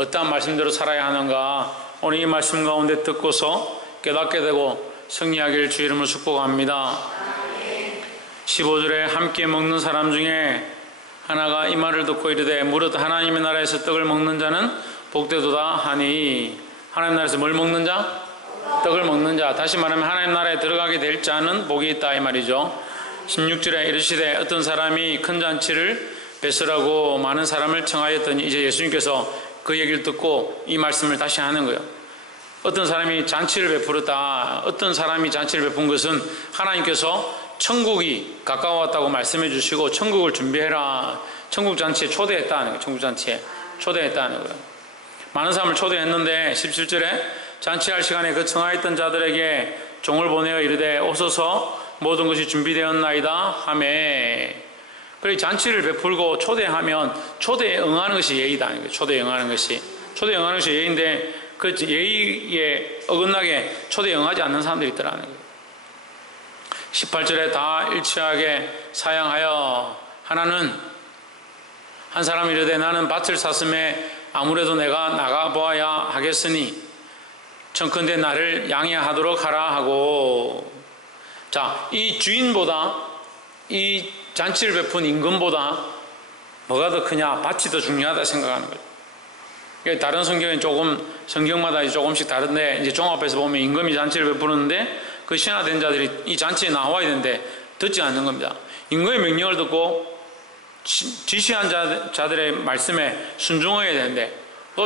어떠한 말씀대로 살아야 하는가, 오늘 이 말씀 가운데 듣고서 깨닫게 되고 승리하길 주 이름으로 축복합니다. 15절에 함께 먹는 사람 중에 하나가 이 말을 듣고 이르되 무릇 하나님의 나라에서 떡을 먹는 자는 복되도다 하니, 하나님 나라에서 뭘 먹는 자? 떡을 먹는 자. 다시 말하면 하나님 나라에 들어가게 될 자는 복이 있다 이 말이죠. 16절에 이르시되 어떤 사람이 큰 잔치를 베풀라고 많은 사람을 청하였더니, 이제 예수님께서 그 얘기를 듣고 이 말씀을 다시 하는 거예요. 어떤 사람이 잔치를 베풀었다. 어떤 사람이 잔치를 베푼 것은 하나님께서 천국이 가까웠다고 말씀해 주시고 천국을 준비해라, 천국 잔치에 초대했다는 거예요. 천국 잔치에 초대했다는 거예요. 많은 사람을 초대했는데 17절에 잔치할 시간에 그 청하였던 자들에게 종을 보내어 이르되 오소서 모든 것이 준비되었나이다 하매. 그래, 잔치를 베풀고 초대하면 초대에 응하는 것이 예의다. 초대에 응하는 것이 예의인데 그 예의에 어긋나게 초대에 응하지 않는 사람들이 있더라는 거예요. 18절에 다 일치하게 사양하여 하나는 한 사람이 이르되 나는 밭을 샀음에 아무래도 내가 나가보아야 하겠으니 청컨대 나를 양해하도록 하라 하고. 자, 이 주인보다 이 잔치를 베푼 임금보다 뭐가 더 크냐? 밭이 더 중요하다 생각하는 거예요. 다른 성경은 성경마다 조금씩 다른데, 이제 종합해서 보면 임금이 잔치를 베푸는데 그 신하된 자들이 이 잔치에 나와야 되는데 듣지 않는 겁니다. 임금의 명령을 듣고 지시한 자들의 말씀에 순종해야 되는데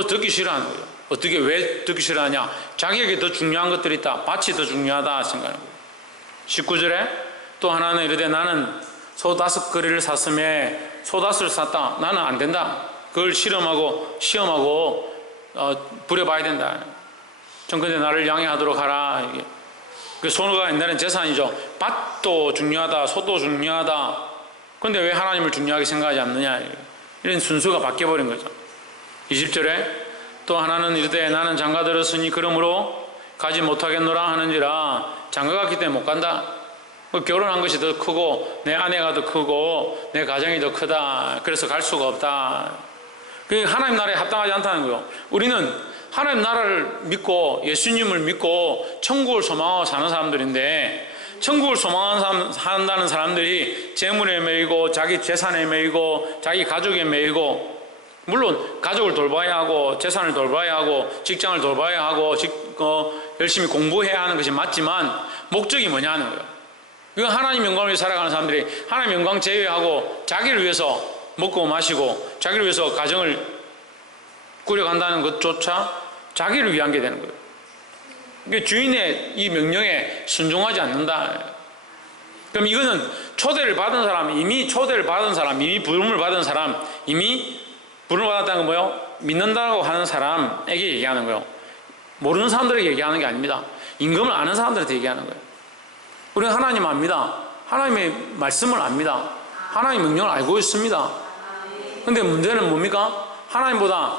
듣기 싫어하는 거예요. 어떻게, 왜 듣기 싫어하냐? 자기에게 더 중요한 것들이 있다. 밭이 더 중요하다 생각하는 거예요. 19절에 또 하나는 이르되 나는 소 5그리를 샀음에 소닷을 샀다. 나는 안 된다. 그걸 시험하고 부려봐야 된다. 청컨대 나를 양해하도록 하라. 그 소가 옛날엔 재산이죠. 밭도 중요하다, 소도 중요하다. 그런데 왜 하나님을 중요하게 생각하지 않느냐? 이런 순서가 바뀌어버린 거죠. 20절에 또 하나는 이르되 나는 장가 들었으니 그러므로 가지 못하겠노라 하는지라. 장가 갔기 때문에 못 간다. 결혼한 것이 더 크고 내 아내가 더 크고 내 가정이 더 크다. 그래서 갈 수가 없다. 그게 하나님 나라에 합당하지 않다는 거예요. 우리는 하나님 나라를 믿고 예수님을 믿고 천국을 소망하고 사는 사람들인데, 천국을 소망한다는 사람들이 재물에 매이고 자기 재산에 매이고 자기 가족에 매이고, 물론 가족을 돌봐야 하고 재산을 돌봐야 하고 직장을 돌봐야 하고 열심히 공부해야 하는 것이 맞지만 목적이 뭐냐는 거예요. 이건 하나님 영광을 위해 살아가는 사람들이 하나님 영광 제외하고 자기를 위해서 먹고 마시고 자기를 위해서 가정을 꾸려간다는 것조차 자기를 위한 게 되는 거예요. 그러니까 주인의 이 명령에 순종하지 않는다. 그럼 이거는 초대를 받은 사람, 이미 부름을 받은 사람, 이미 부름을 받았다는 건 뭐예요? 믿는다고 하는 사람에게 얘기하는 거예요. 모르는 사람들에게 얘기하는 게 아닙니다. 임금을 아는 사람들한테 얘기하는 거예요. 우리는 하나님 압니다. 하나님의 말씀을 압니다. 하나님 명령을 알고 있습니다. 근데 문제는 뭡니까? 하나님보다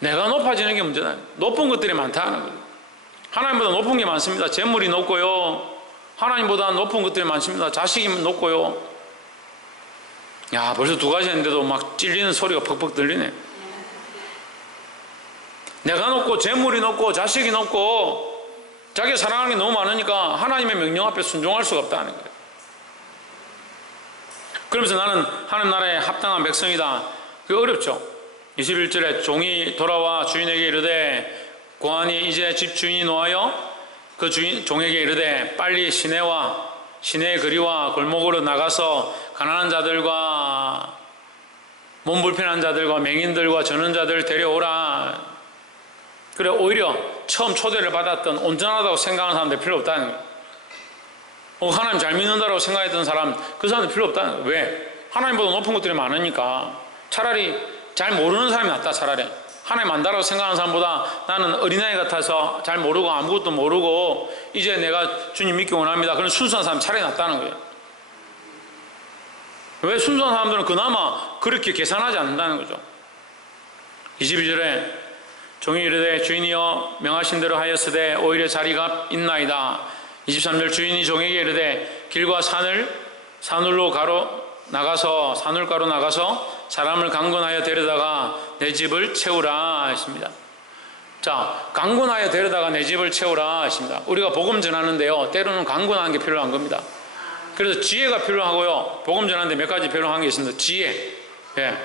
내가 높아지는 게 문제다. 높은 것들이 많다는 거예요. 하나님보다 높은 게 많습니다. 재물이 높고요. 하나님보다 높은 것들이 많습니다. 자식이 높고요. 야, 벌써 2가지 했는데도 막 찔리는 소리가 퍽퍽 들리네. 내가 높고 재물이 높고 자식이 높고 자기 사랑하는 게 너무 많으니까 하나님의 명령 앞에 순종할 수가 없다는 거예요. 그러면서 나는 하나님 나라에 합당한 백성이다. 그게 어렵죠. 21절에 종이 돌아와 주인에게 이르되 고하니 이제 집 주인이 노하여 그 종에게 이르되 빨리 시내의 거리와 골목으로 나가서 가난한 자들과 몸 불편한 자들과 맹인들과 전원자들 데려오라. 그래, 오히려 처음 초대를 받았던 온전하다고 생각하는 사람들 필요 없다는 거예요. 하나님 잘 믿는다고 생각했던 사람, 그 사람들 필요 없다는 거예요. 왜? 하나님보다 높은 것들이 많으니까. 차라리 잘 모르는 사람이 낫다. 차라리 하나님 안다라고 생각하는 사람보다 나는 어린아이 같아서 잘 모르고 아무것도 모르고 이제 내가 주님 믿기 원합니다. 그런 순수한 사람이 차라리 낫다는 거예요. 왜? 순수한 사람들은 그나마 그렇게 계산하지 않는다는 거죠. 22절에 종이 이르되 주인이여 명하신 대로 하였으되 오히려 자리가 있나이다. 23절 주인이 종에게 이르되 길과 산울가로 나가서 사람을 강권하여 데려다가 내 집을 채우라 했습니다. 자, 강권하여 데려다가 내 집을 채우라 했습니다. 우리가 복음 전하는데요, 때로는 강권하는 게 필요한 겁니다. 그래서 지혜가 필요하고요. 복음 전하는데 몇 가지 필요한 게 있습니다. 지혜. 예.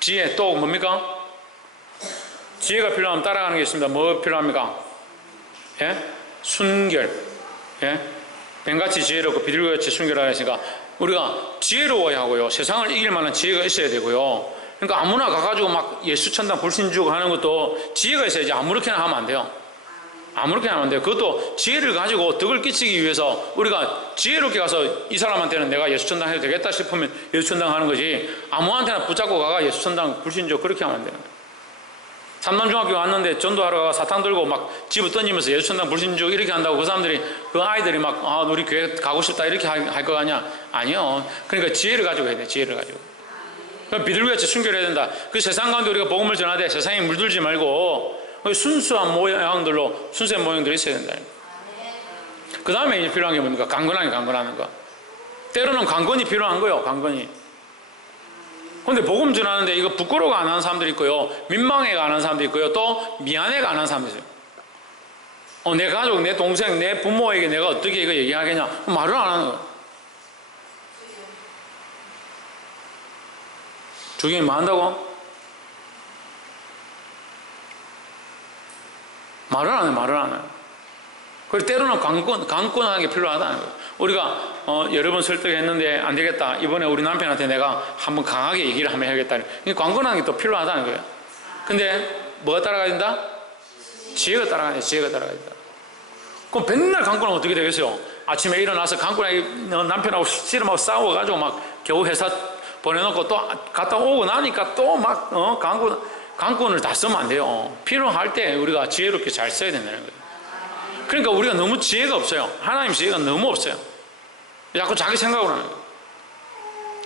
지혜 또 뭡니까? 지혜가 필요하면 따라가는 게 있습니다. 뭐 필요합니까? 예? 순결. 예? 뱀같이 지혜롭고 비둘기같이 순결하라 했으니까 우리가 지혜로워야 하고요. 세상을 이길 만한 지혜가 있어야 되고요. 그러니까 아무나 가가지고 막 예수 천당 불신주고 하는 것도 지혜가 있어야지 아무렇게나 하면 안 돼요. 아무렇게나 하면 안 돼요. 그것도 지혜를 가지고 덕을 끼치기 위해서 우리가 지혜롭게 가서 이 사람한테는 내가 예수 천당 해도 되겠다 싶으면 예수 천당 하는 거지, 아무한테나 붙잡고 가가 예수 천당 불신주 그렇게 하면 안 되는 거예요. 삼남중학교 왔는데 전도하러 가 사탕 들고 막 집을 던지면서 예수천당 불신주 이렇게 한다고 그 사람들이, 그 아이들이 막 우리 교회 가고 싶다 이렇게 할 거 아니야? 아니요. 그러니까 지혜를 가지고 해야 돼. 지혜를 가지고. 그럼 비둘기같이 순결해야 된다. 그 세상 가운데 우리가 복음을 전하되 세상에 물들지 말고 순수한 모양들로, 순수한 모양들이 있어야 된다. 그 다음에 이제 필요한 게 뭡니까? 강건하게 강건하는 거. 때로는 강건이 필요한 거예요. 강건이. 근데 복음 전하는데 이거 부끄러워가 안 하는 사람들이 있고요, 민망해가 안 하는 사람들이 있고요, 또 미안해가 안 하는 사람들이 있어요. 내 가족, 내 동생, 내 부모에게 내가 어떻게 이거 얘기하겠냐, 말을 안 하는 거예요. 주경이 뭐 한다고? 말을 안 해요. 말을 안 해요. 그리고 때로는 강권하는 게 필요하다는 거예요. 우리가 여러 번 설득했는데 안 되겠다, 이번에 우리 남편한테 내가 한번 강하게 얘기를 한번 해야겠다. 강권하는 게 또 필요하다는 거예요. 근데 뭐가 따라가야 된다? 지혜가 따라가야 돼. 지혜가 따라가야 된다. 그럼 맨날 강권하면 어떻게 되겠어요? 아침에 일어나서 강권하게 남편하고 씨름하고 싸워가지고 막 겨우 회사 보내놓고 또 갔다 오고 나니까 또 막 강권을 다 쓰면 안 돼요. 필요할 때 우리가 지혜롭게 잘 써야 된다는 거예요. 그러니까 우리가 너무 지혜가 없어요. 하나님 지혜가 너무 없어요. 자꾸 자기 생각으로 하는 거예요.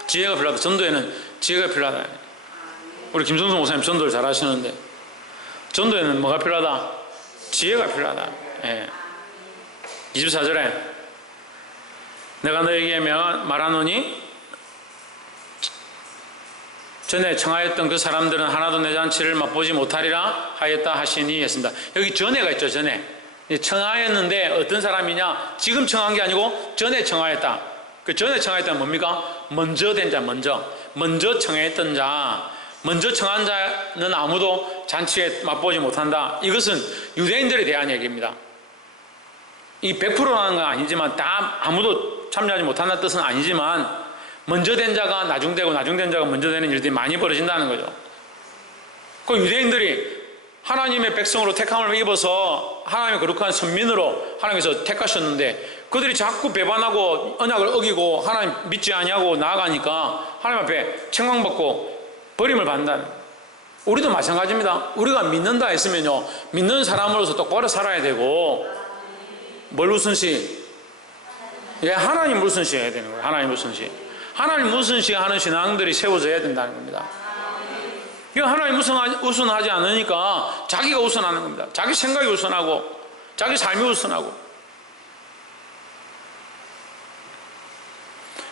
지혜가 필요하다. 전도에는 지혜가 필요하다. 우리 김성수 목사님 전도를 잘 하시는데 전도에는 뭐가 필요하다? 지혜가 필요하다. 예. 24절에 내가 너에게 말하노니 전에 청하였던 그 사람들은 하나도 내 잔치를 맛보지 못하리라 하였다 하시니 했습니다. 여기 전에가 있죠. 전에 청하였는데 어떤 사람이냐? 지금 청한 게 아니고 전에 청하였다. 그 전에 청하였다는 뭡니까? 먼저 된 자, 먼저 청했던 자, 먼저 청한 자는 아무도 잔치에 맛보지 못한다. 이것은 유대인들에 대한 얘기입니다. 이 100%라는 건 아니지만 다 아무도 참여하지 못한다는 뜻은 아니지만 먼저 된 자가 나중되고 나중된 자가 먼저 되는 일들이 많이 벌어진다는 거죠. 그 유대인들이 하나님의 백성으로 택함을 입어서 하나님의 거룩한 선민으로 하나님께서 택하셨는데 그들이 자꾸 배반하고 언약을 어기고 하나님 믿지 아니하고 나아가니까 하나님 앞에 책망받고 버림을 받는다는 거예요. 우리도 마찬가지입니다. 우리가 믿는다 했으면요, 믿는 사람으로서 똑바로 살아야 되고, 뭘 우선시? 예, 하나님 우선시 해야 되는 거예요. 하나님 우선시. 하나님 우선시 하는 신앙들이 세워져야 된다는 겁니다. 이거 하나님 우선하지 않으니까 자기가 우선하는 겁니다. 자기 생각이 우선하고 자기 삶이 우선하고.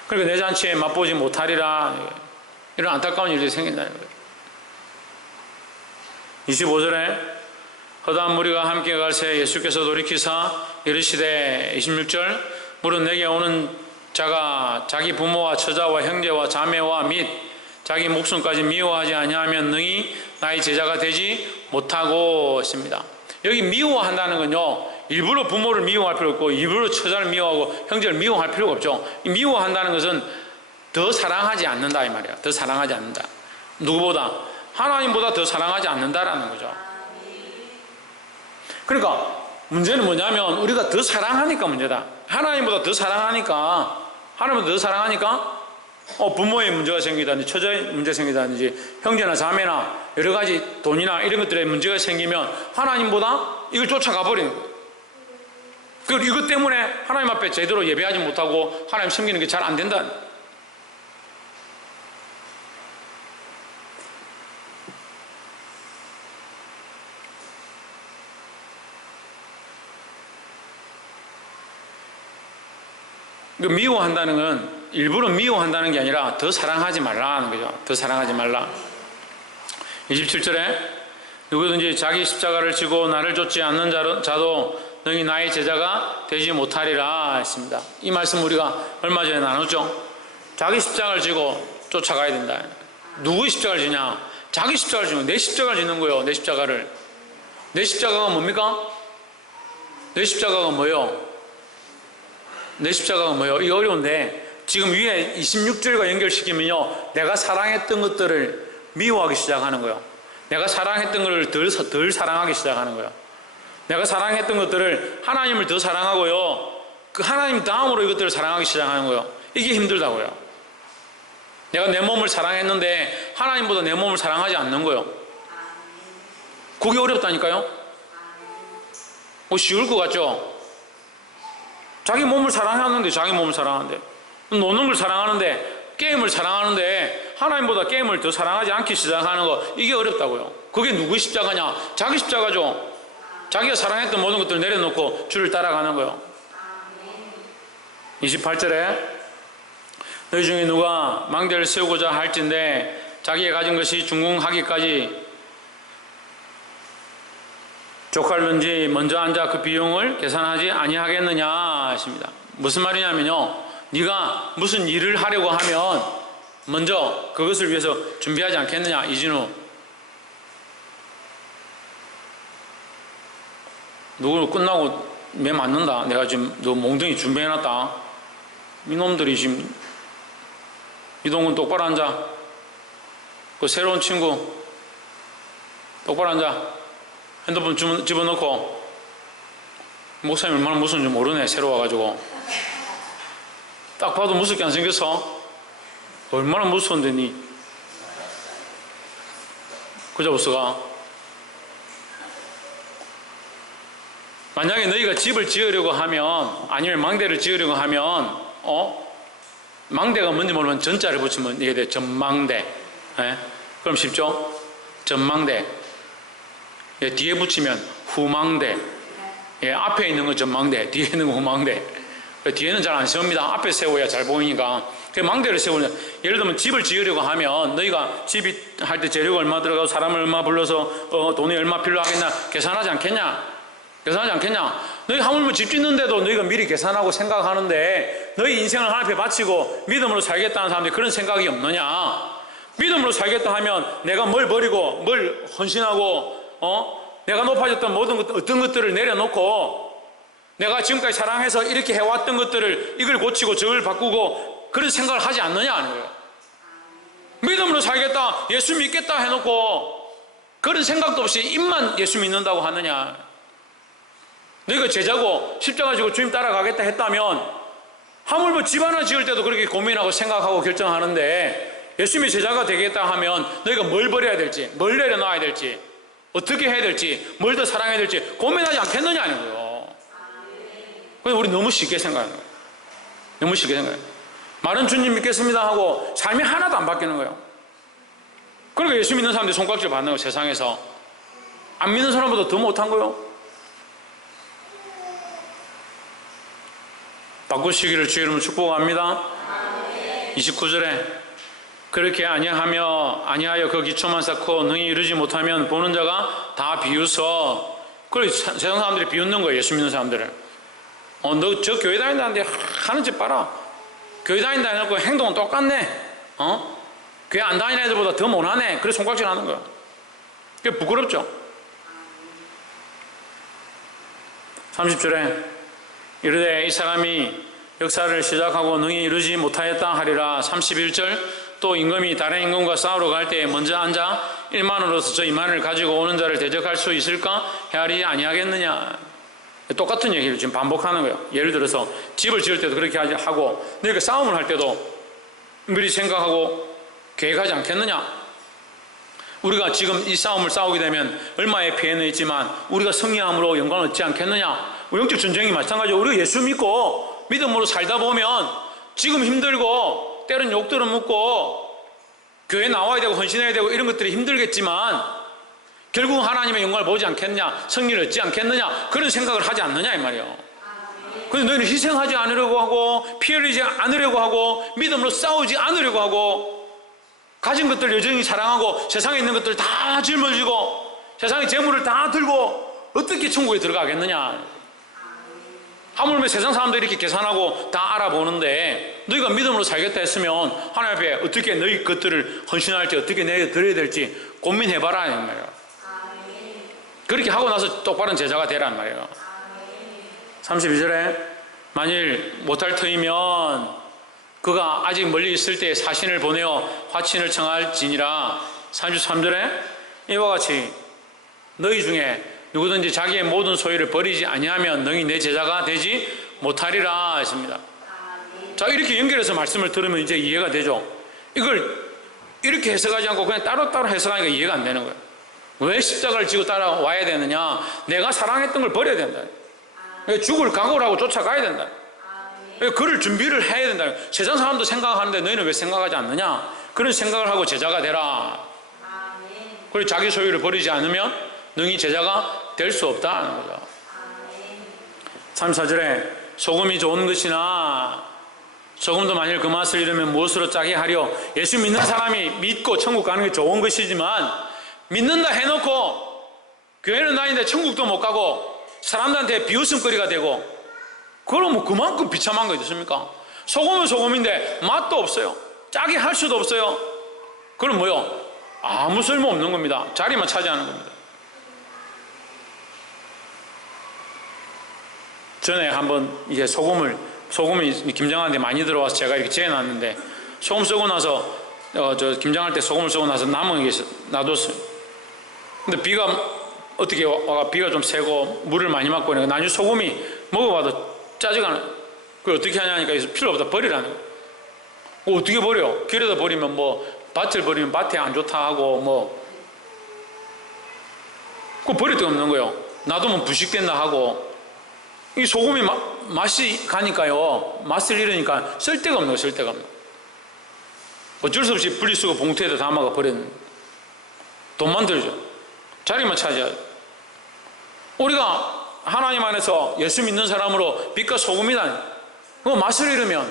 그러니까 내 잔치에 맛보지 못하리라, 이런 안타까운 일이 생긴다는 거예요. 25절에 허다한 무리가 함께 갈새 예수께서 돌이키사 이르시되, 26절, 무릇 내게 오는 자가 자기 부모와 처자와 형제와 자매와 및 자기 목숨까지 미워하지 아니하면 능히 나의 제자가 되지 못하고 했습니다. 여기 미워한다는 건요, 일부러 부모를 미워할 필요 없고 일부러 처자를 미워하고 형제를 미워할 필요가 없죠. 미워한다는 것은 더 사랑하지 않는다 이 말이야. 더 사랑하지 않는다. 누구보다? 하나님보다 더 사랑하지 않는다라는 거죠. 그러니까 문제는 뭐냐면 우리가 더 사랑하니까 문제다. 하나님보다 더 사랑하니까, 하나님보다 더 사랑하니까 부모의 문제가 생기다든지 처자의 문제가 생기다든지 형제나 자매나 여러 가지 돈이나 이런 것들에 문제가 생기면 하나님보다 이걸 쫓아가 버리는 거예요. 그리고 이것 때문에 하나님 앞에 제대로 예배하지 못하고 하나님 섬기는 게 잘 안 된다. 미워한다는 건 일부러 미워한다는 게 아니라 더 사랑하지 말라는 거죠. 더 사랑하지 말라. 27절에 누구든지 자기 십자가를 지고 나를 쫓지 않는 자도 너희 나의 제자가 되지 못하리라 했습니다. 이 말씀 우리가 얼마 전에 나눴죠. 자기 십자가를 지고 쫓아가야 된다. 누구의 십자가를 지냐? 자기 십자가를 지는 거예요. 내 십자가를 지는 거예요. 내 십자가를. 내 십자가가 뭡니까? 내 십자가가 뭐예요? 내 십자가가 뭐예요? 이거 어려운데 지금 위에 26절과 연결시키면요, 내가 사랑했던 것들을 미워하기 시작하는 거예요. 내가 사랑했던 것을 덜 사랑하기 시작하는 거예요. 내가 사랑했던 것들을 하나님을 더 사랑하고요, 그 하나님 다음으로 이것들을 사랑하기 시작하는 거예요. 이게 힘들다고요. 내가 내 몸을 사랑했는데 하나님보다 내 몸을 사랑하지 않는 거예요. 그게 어렵다니까요. 쉬울 것 같죠? 자기 몸을 사랑하는데, 자기 몸을 사랑하는데, 노는 걸 사랑하는데, 게임을 사랑하는데 하나님보다 게임을 더 사랑하지 않기 시작하는 거, 이게 어렵다고요. 그게 누구의 십자가냐? 자기 십자가죠. 자기가 사랑했던 모든 것들을 내려놓고 주를 따라가는 거예요. 28절에 너희 중에 누가 망대를 세우고자 할진대 자기가 가진 것이 중궁하기까지 족할는지 먼저 앉아 그 비용을 계산하지 아니하겠느냐 하십니다. 무슨 말이냐면요, 네가 무슨 일을 하려고 하면 먼저 그것을 위해서 준비하지 않겠느냐. 이진우, 누구 끝나고 매 맞는다. 내가 지금 너 몽둥이 준비해놨다. 이놈들이 지금, 이동훈 똑바로 앉아. 그 새로운 친구 똑바로 앉아. 핸드폰 집어넣고. 목사님 얼마나 무서운지 모르네. 새로 와가지고. 딱 봐도 무섭게 안 생겼어? 얼마나 무서운데 니 그저 없어가. 만약에 너희가 집을 지으려고 하면, 아니면 망대를 지으려고 하면, 망대가 뭔지 모르면 전자를 붙이면 이게 돼. 전망대. 예? 그럼 쉽죠? 전망대. 예, 뒤에 붙이면 후망대. 예, 앞에 있는 건 전망대, 뒤에 있는 건 후망대. 뒤에는 잘 안 세웁니다. 앞에 세워야 잘 보이니까. 그 망대를 세우는, 예를 들면 집을 지으려고 하면 너희가 집이 할 때 재료가 얼마 들어가고 사람을 얼마 불러서 돈이 얼마 필요하겠냐 계산하지 않겠냐? 계산하지 않겠냐? 너희 하물며 집 짓는데도 너희가 미리 계산하고 생각하는데, 너희 인생을 하나님 앞에 바치고 믿음으로 살겠다는 사람들이 그런 생각이 없느냐? 믿음으로 살겠다 하면 내가 뭘 버리고 뭘 헌신하고, 내가 높아졌던 모든 것, 어떤 것들을 내려놓고, 내가 지금까지 사랑해서 이렇게 해왔던 것들을 이걸 고치고 저걸 바꾸고 그런 생각을 하지 않느냐 하는 거예요. 믿음으로 살겠다, 예수 믿겠다 해놓고 그런 생각도 없이 입만 예수 믿는다고 하느냐. 너희가 제자고 십자가 지고 주님 따라가겠다 했다면 하물며 집 하나 지을 때도 그렇게 고민하고 생각하고 결정하는데, 예수님의 제자가 되겠다 하면 너희가 뭘 버려야 될지, 뭘 내려놔야 될지, 어떻게 해야 될지, 뭘 더 사랑해야 될지 고민하지 않겠느냐 하는 거예요. 근데 우리 너무 쉽게 생각하는 거예요. 너무 쉽게 생각해요. 말은 주님 믿겠습니다 하고 삶이 하나도 안 바뀌는 거예요. 그러니까 예수 믿는 사람들이 손깍지를 받는 거예요. 세상에서 안 믿는 사람보다 더 못한 거예요. 바꾸시기를 주의 이름으로 축복합니다. 29절에 그렇게 아니하여 그 기초만 쌓고 능히 이루지 못하면 보는 자가 다 비웃어. 그래, 세상 사람들이 비웃는 거예요. 예수 믿는 사람들을. 너 저 교회 다닌다는데 하는 짓 봐라. 교회 다닌다 해놓고 행동은 똑같네. 교회 안 다니는 애들보다 더 못하네. 그래서 손깍질 하는 거야. 그게 부끄럽죠. 30절에 이르되 이 사람이 역사를 시작하고 능히 이루지 못하였다 하리라. 31절 또 임금이 다른 임금과 싸우러 갈 때에 먼저 앉아 1만으로서 저 2만을 가지고 오는 자를 대적할 수 있을까 헤아리지 아니하겠느냐. 똑같은 얘기를 지금 반복하는 거예요. 예를 들어서 집을 지을 때도 그렇게 하고, 너희가 싸움을 할 때도 미리 생각하고 계획하지 않겠느냐. 우리가 지금 이 싸움을 싸우게 되면 얼마의 피해는 있지만 우리가 승리함으로 영광을 얻지 않겠느냐. 영적 전쟁이 마찬가지로 우리가 예수 믿고 믿음으로 살다 보면 지금 힘들고 때론 욕들은 묻고 교회 나와야 되고 헌신해야 되고 이런 것들이 힘들겠지만 결국 하나님의 영광을 보지 않겠느냐, 승리를 얻지 않겠느냐, 그런 생각을 하지 않느냐 이 말이에요. 근데 너희는 희생하지 않으려고 하고 피 흘리지 않으려고 하고 믿음으로 싸우지 않으려고 하고 가진 것들 여전히 사랑하고 세상에 있는 것들 다 짊어지고 세상의 재물을 다 들고 어떻게 천국에 들어가겠느냐. 하물며 세상 사람들이 이렇게 계산하고 다 알아보는데 너희가 믿음으로 살겠다 했으면 하나님 앞에 어떻게 너희 것들을 헌신할지 어떻게 내드려야 될지 고민해봐라 이 말이에요. 그렇게 하고 나서 똑바른 제자가 되란 말이에요. 32절에 만일 못할 터이면 그가 아직 멀리 있을 때 사신을 보내어 화친을 청할지니라. 33절에 이와 같이 너희 중에 누구든지 자기의 모든 소유를 버리지 아니하면 너희 내 제자가 되지 못하리라 했습니다. 자, 이렇게 연결해서 말씀을 들으면 이제 이해가 되죠. 이걸 이렇게 해석하지 않고 그냥 따로따로 해석하니까 이해가 안 되는 거예요. 왜 십자가를 지고 따라와야 되느냐. 내가 사랑했던 걸 버려야 된다. 죽을 각오를 하고 쫓아가야 된다. 그를 준비를 해야 된다. 세상 사람도 생각하는데 너희는 왜 생각하지 않느냐. 그런 생각을 하고 제자가 되라. 그리고 자기 소유를 버리지 않으면 너희 제자가 될 수 없다는 거죠. 34절에 소금이 좋은 것이나 소금도 만일 그 맛을 잃으면 무엇으로 짜게 하려. 예수 믿는 사람이 믿고 천국 가는 게 좋은 것이지만 믿는다 해놓고 교회는 다니는데 천국도 못 가고 사람들한테 비웃음거리가 되고 그럼 뭐 그만큼 비참한 거 있습니까? 소금은 소금인데 맛도 없어요. 짜게 할 수도 없어요. 그럼 뭐요? 아무 쓸모없는 겁니다. 자리만 차지하는 겁니다. 전에 한번 이제 소금이 김장하는데 많이 들어와서 제가 이렇게 재놨는데 소금 쓰고 나서 저 김장할 때 소금을 쓰고 나서 남은 게 놔뒀어요. 근데 비가 어떻게 와가 비가 좀 세고 물을 많이 맞고 그러니까 나중에 소금이 먹어봐도 짜지가 않아요. 그걸 어떻게 하냐니까 필요 없다 버리라는 거예요. 어떻게 버려? 길에다 버리면 뭐 밭을 버리면 밭에 안 좋다 하고 뭐 그거 버릴 데가 없는 거예요. 놔두면 부식된다 하고 이 소금이 맛이 가니까요. 맛을 잃으니까 쓸데가 없는 거예요. 쓸데가 없는 거예요. 어쩔 수 없이 분리수거 봉투에다 담아가 버리는 돈만 들죠. 자리만 차지하죠. 우리가 하나님 안에서 예수 믿는 사람으로 빛과 소금이다. 그 맛을 잃으면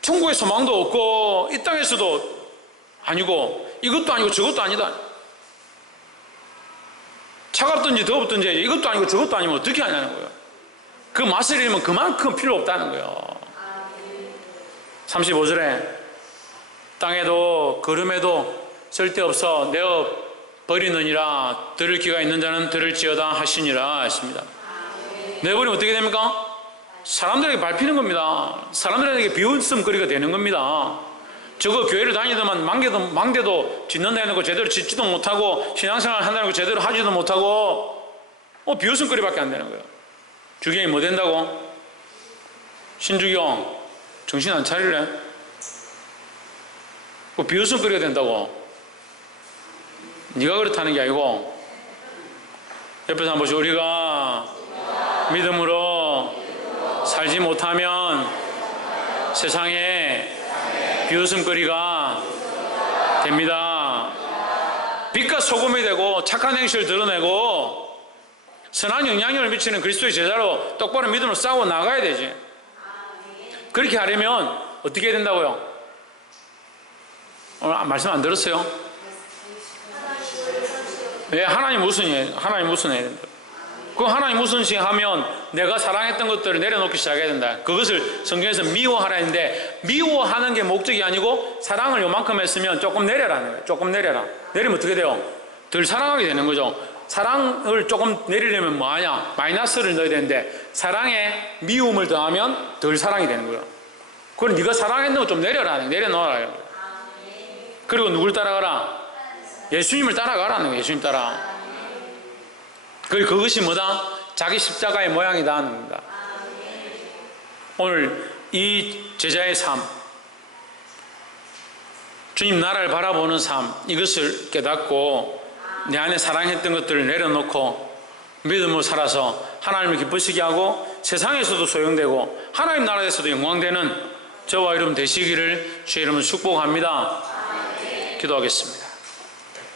천국의 소망도 없고 이 땅에서도 아니고 이것도 아니고 저것도 아니다. 차갑든지 더웠든지 이것도 아니고 저것도 아니면 어떻게 하냐는 거예요. 그 맛을 잃으면 그만큼 필요 없다는 거예요. 35절에 땅에도 걸음에도 쓸데없어 내어 버리느니라. 들을 귀가 있는 자는 들을지어다 하시니라 했습니다. 내버리면 어떻게 됩니까? 사람들에게 밟히는 겁니다. 사람들에게 비웃음거리가 되는 겁니다. 저거 교회를 다니더만 망대도 짓는다 해놓고 제대로 짓지도 못하고 신앙생활 한다고 제대로 하지도 못하고 비웃음거리밖에 안 되는 거예요. 주경이 뭐 된다고? 신주경 정신 안 차릴래? 비웃음거리가 된다고. 네가 그렇다는 게 아니고 옆에서 한번 보시고 우리가 믿음으로 살지 못하면 세상에 비웃음거리가 됩니다. 빛과 소금이 되고 착한 행실을 드러내고 선한 영향력을 미치는 그리스도의 제자로 똑바로 믿음으로 싸워 나가야 되지. 그렇게 하려면 어떻게 해야 된다고요? 오늘 말씀 안 들었어요? 예, 하나님 우선이에요. 하나님 우선해야 된다. 그 하나님 우선시 하면 내가 사랑했던 것들을 내려놓기 시작해야 된다. 그것을 성경에서 미워하라 했는데 미워하는 게 목적이 아니고 사랑을 요만큼 했으면 조금 내려라는 거예요. 조금 내려라. 내리면 어떻게 돼요? 덜 사랑하게 되는 거죠. 사랑을 조금 내리려면 뭐하냐? 마이너스를 넣어야 되는데 사랑에 미움을 더하면 덜 사랑이 되는 거예요. 그럼 네가 사랑했는 거 좀 내려라. 내려놓아라. 그리고 누굴 따라가라? 예수님을 따라가라는 거예요. 예수님 따라. 그리고 그것이 뭐다? 자기 십자가의 모양이다 하는 겁니다. 오늘 이 제자의 삶, 주님 나라를 바라보는 삶, 이것을 깨닫고 내 안에 사랑했던 것들을 내려놓고 믿음으로 살아서 하나님을 기쁘시게 하고 세상에서도 소용되고 하나님 나라에서도 영광되는 저와 여러분 되시기를 주의 이름으로 축복합니다. 기도하겠습니다.